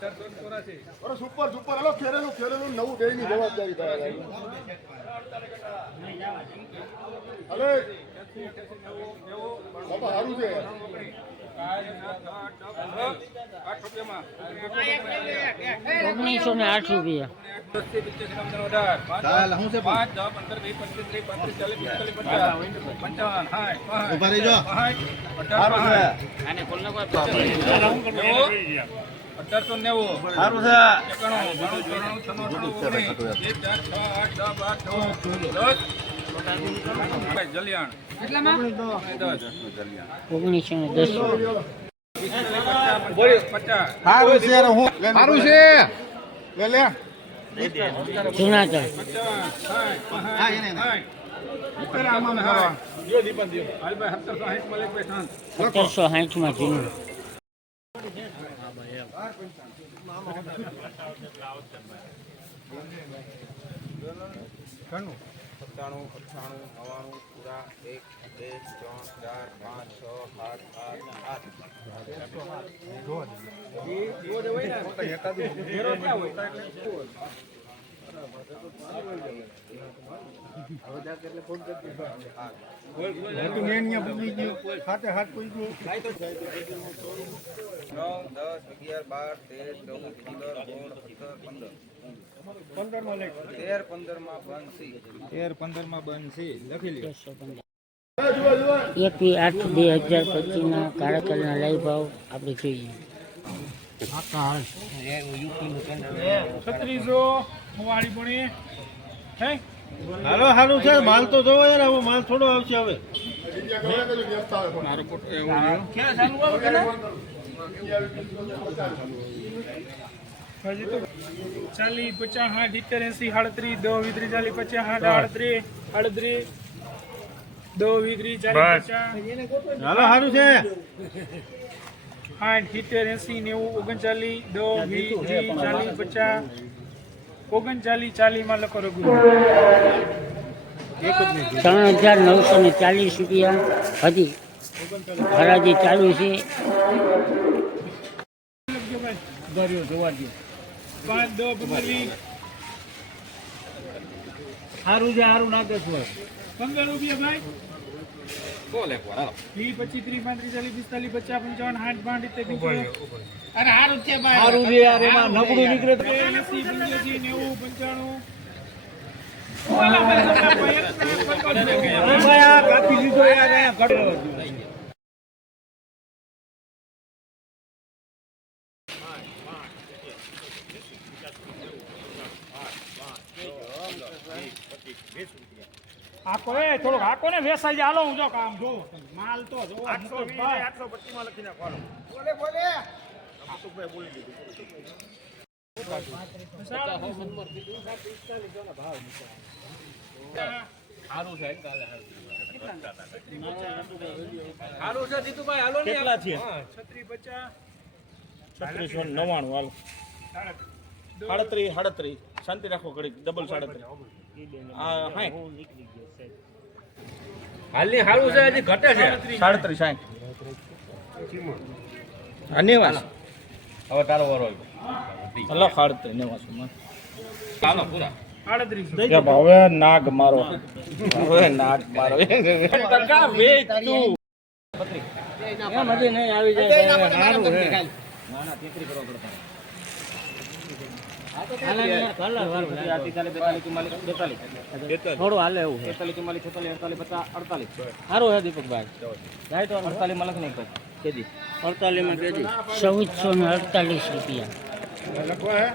અરે super super hello ખેરેલું ખેરેલું નવું દેની જવાબદારી થાય અલે બાપા સારું છે 1908 રૂપિયા ઉભા રહેજો 1760 માં જૂનું ખાતે હાથ કોઈ ગયો 13-15 માં બંધ છે લખી લ્યો 1/8/2025 ના કાળકરના લાઈવ ભાવ આપણે જોઈએ 3600 મોવાળી પડી હે હાલો હાલું છે માલ તો જોવો યાર હવે માલ થોડો આવશે હવે મારો ફોટો એવું રહ્યો ક્યાં ચાલુ આવે કે હજી તો 40 50 60 70 80 37 40 50 2 20 30 હાલો હાલું છે 60 70 80 90 39 2 20 30 40 50 39 40 માં લખો રઘુ 3940 રૂપિયા હજી હરાજી ચાલુ છે જોવા દો 5 2 15 હારું છે હારું નાખે છે 15 રૂપિયા ભાઈ બોલે 20 25 30 35 40 45 50 55 60 અરે હારું છે ભાઈ હારું છે યાર એમાં નબળું નીકળે 80 85 90 ભાઈ આ કાપી દીધો યાર અહીંયા કડો આકો એ થોડું આકો ને વેસાઈ જાય હાલો હું જો કામ જો માલ તો જો 820 825 માં લખી નાખવાનો બોલે બોલે હાસુભાઈ બોલી દીધું હારું છે કાલે હારું છે જીતુભાઈ હાલો ને કેટલા છે 36 50 3699 હાલો 38 શાંતિ રાખો ઘડી ડબલ 37 હા હા હાલની હારું છે હજી ઘટે છે 37 60 ધન્યવાદ હવે તારો વારો આવ્યો અલ્લા 38 માં ચાલો પૂરા 38 હવે નાગ મારો હવે નાગ મારો ટકા વેચ તું એમ હજી નહીં આવી જાય સારું હે ના ના 33 કરો પડતા થોડું હાલે એવું 43 44 46 48 સારું હે દીપકભાઈ જાય તો 48 માં લખ નહીં કેજી 48 માં કેજી 1448 રૂપિયા લખવા હે